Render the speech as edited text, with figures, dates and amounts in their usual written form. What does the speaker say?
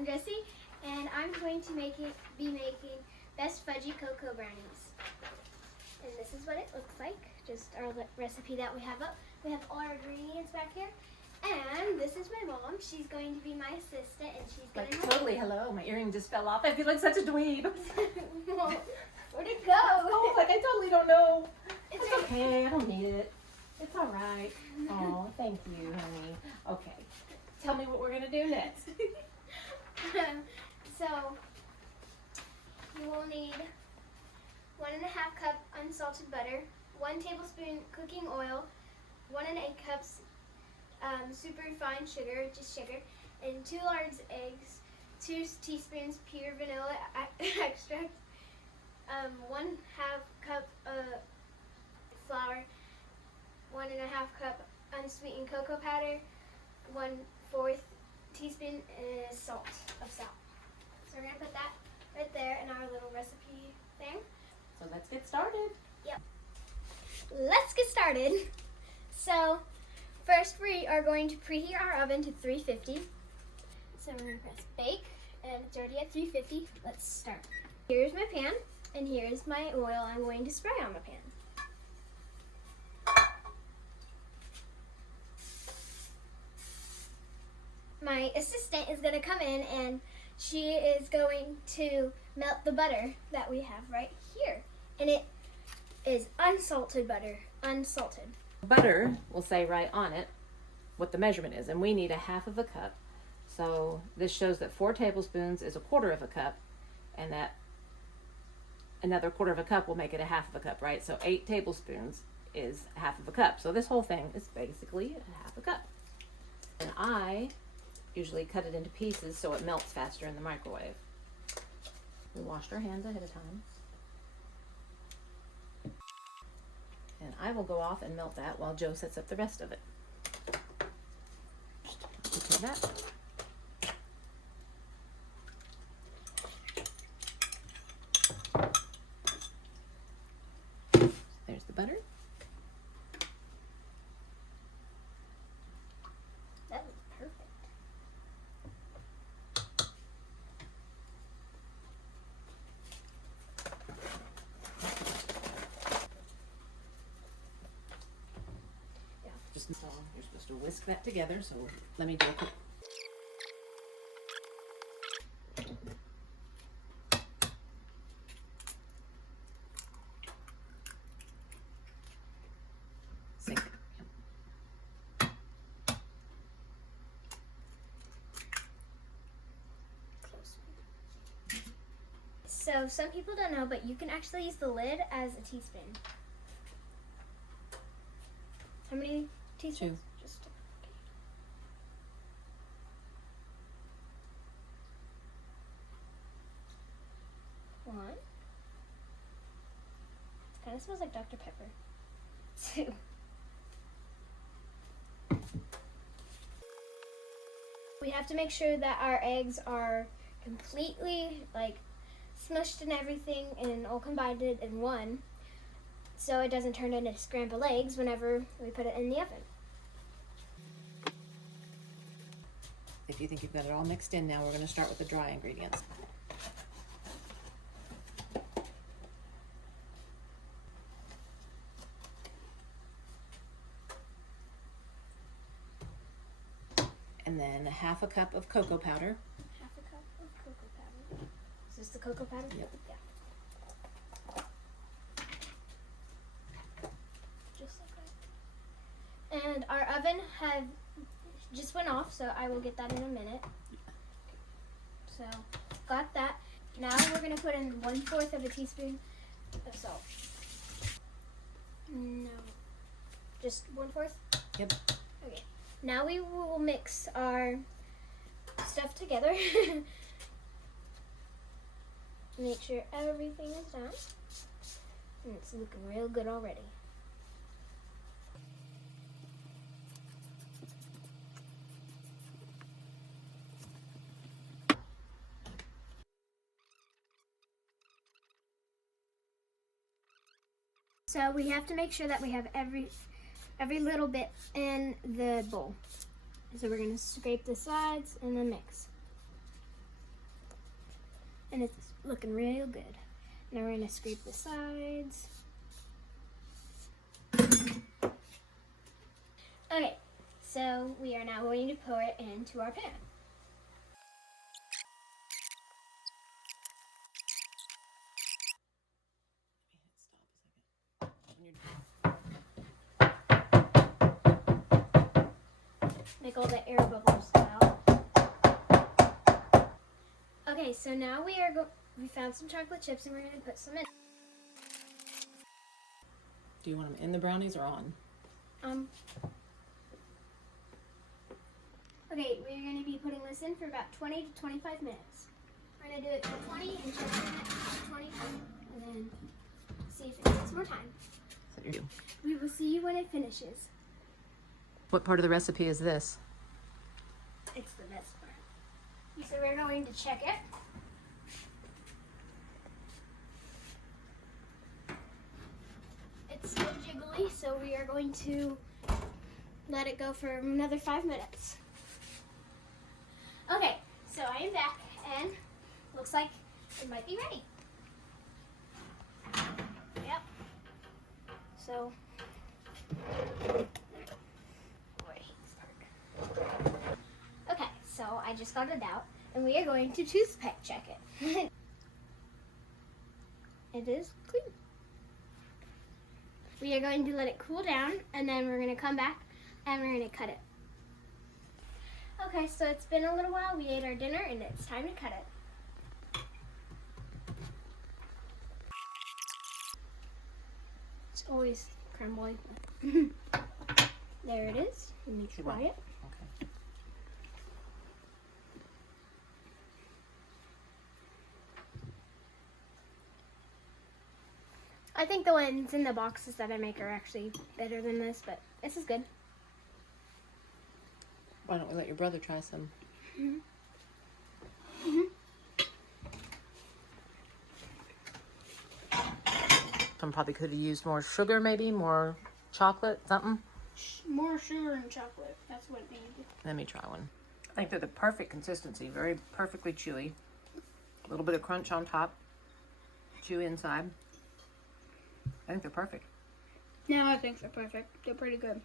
I'm Jessie, and I'm going to be making best fudgy cocoa brownies. And this is what it looks like, just our recipe that we have up. We have all our ingredients back here. And this is my mom. She's going to be my assistant, and she's going to totally. Hello, my earring just fell off. I feel like such a dweeb. Where'd it go? Oh, like I totally don't know. It's okay. I don't need it. It's all right. Oh, thank you, honey. Okay. Tell me what we're gonna do next. So you will need 1.5 cup unsalted butter, 1 tablespoon cooking oil, 1 1/8 cups super refined sugar, just sugar, and 2 large eggs, 2 teaspoons pure vanilla extract, 1/2 cup flour, 1.5 cup unsweetened cocoa powder, 1/4 teaspoon salt. So we're gonna put that right there in our little recipe thing. So let's get started. Yep. Let's get started. So first we are going to preheat our oven to 350. So we're gonna press bake, and it's already at 350. Let's start. Here's my pan, and here's my oil I'm going to spray on the pan. My assistant is going to come in, and she is going to melt the butter that we have right here. And it is unsalted butter, unsalted. Butter will say right on it what the measurement is, and we need 1/2 cup. So this shows that 4 tablespoons is 1/4 cup, and that another 1/4 cup will make it 1/2 cup, right? So 8 tablespoons is 1/2 cup. So this whole thing is basically 1/2 cup. And I usually cut it into pieces so it melts faster in the microwave. We washed our hands ahead of time. And I will go off and melt that while Joe sets up the rest of it. Okay, that. There's the butter. That was perfect. So you're supposed to whisk that together, so let me do a quick. Sink it. So some people don't know, but you can actually use the lid as a teaspoon. How many teaspoons? 2. Just okay. One. It kind of smells like Dr. Pepper. 2. We have to make sure that our eggs are completely smushed and everything and all combined in one, so it doesn't turn into scrambled eggs whenever we put it in the oven. If you think you've got it all mixed in now, we're going to start with the dry ingredients. And then 1/2 cup of cocoa powder. 1/2 cup of cocoa powder. Is this the cocoa powder? Yep. Yeah. Just like that. And our oven just went off, so I will get that in a minute. So, got that. Now we're going to put in 1/4 teaspoon of salt. No. Just 1/4? Yep. Okay. Now we will mix our stuff together. Make sure everything is done. And it's looking real good already. So we have to make sure that we have every little bit in the bowl. So we're going to scrape the sides and then mix. And it's looking real good. Now we're gonna scrape the sides. Okay, so we are now going to pour it into our pan. Make all the air bubbles out. Okay, so now we found some chocolate chips and we're gonna put some in. Do you want them in the brownies or on? Okay, we're gonna be putting this in for about 20 to 25 minutes. We're gonna do it for 20 and check it for 25, and then see if it needs more time. We will see you when it finishes. What part of the recipe is this? It's the best part. So we're going to check it. It's still jiggly, so we are going to let it go for another 5 minutes. Okay, so I am back, and looks like it might be ready. Yep. So, okay, so I just got it out, and we are going to toothpick check it. It is clean. We are going to let it cool down, and then we're going to come back, and we're going to cut it. Okay, so it's been a little while. We ate our dinner, and it's time to cut it. It's always crumbling. There it is. Let me try it. Okay. I think the ones in the boxes that I make are actually better than this, but this is good. Why don't we let your brother try some? Some probably could have used more sugar, maybe more chocolate, something. More sugar and chocolate. That's what it needed. Let me try one. I think they're the perfect consistency, very perfectly chewy. A little bit of crunch on top, chewy inside. I think they're perfect. No, I think they're perfect. They're pretty good.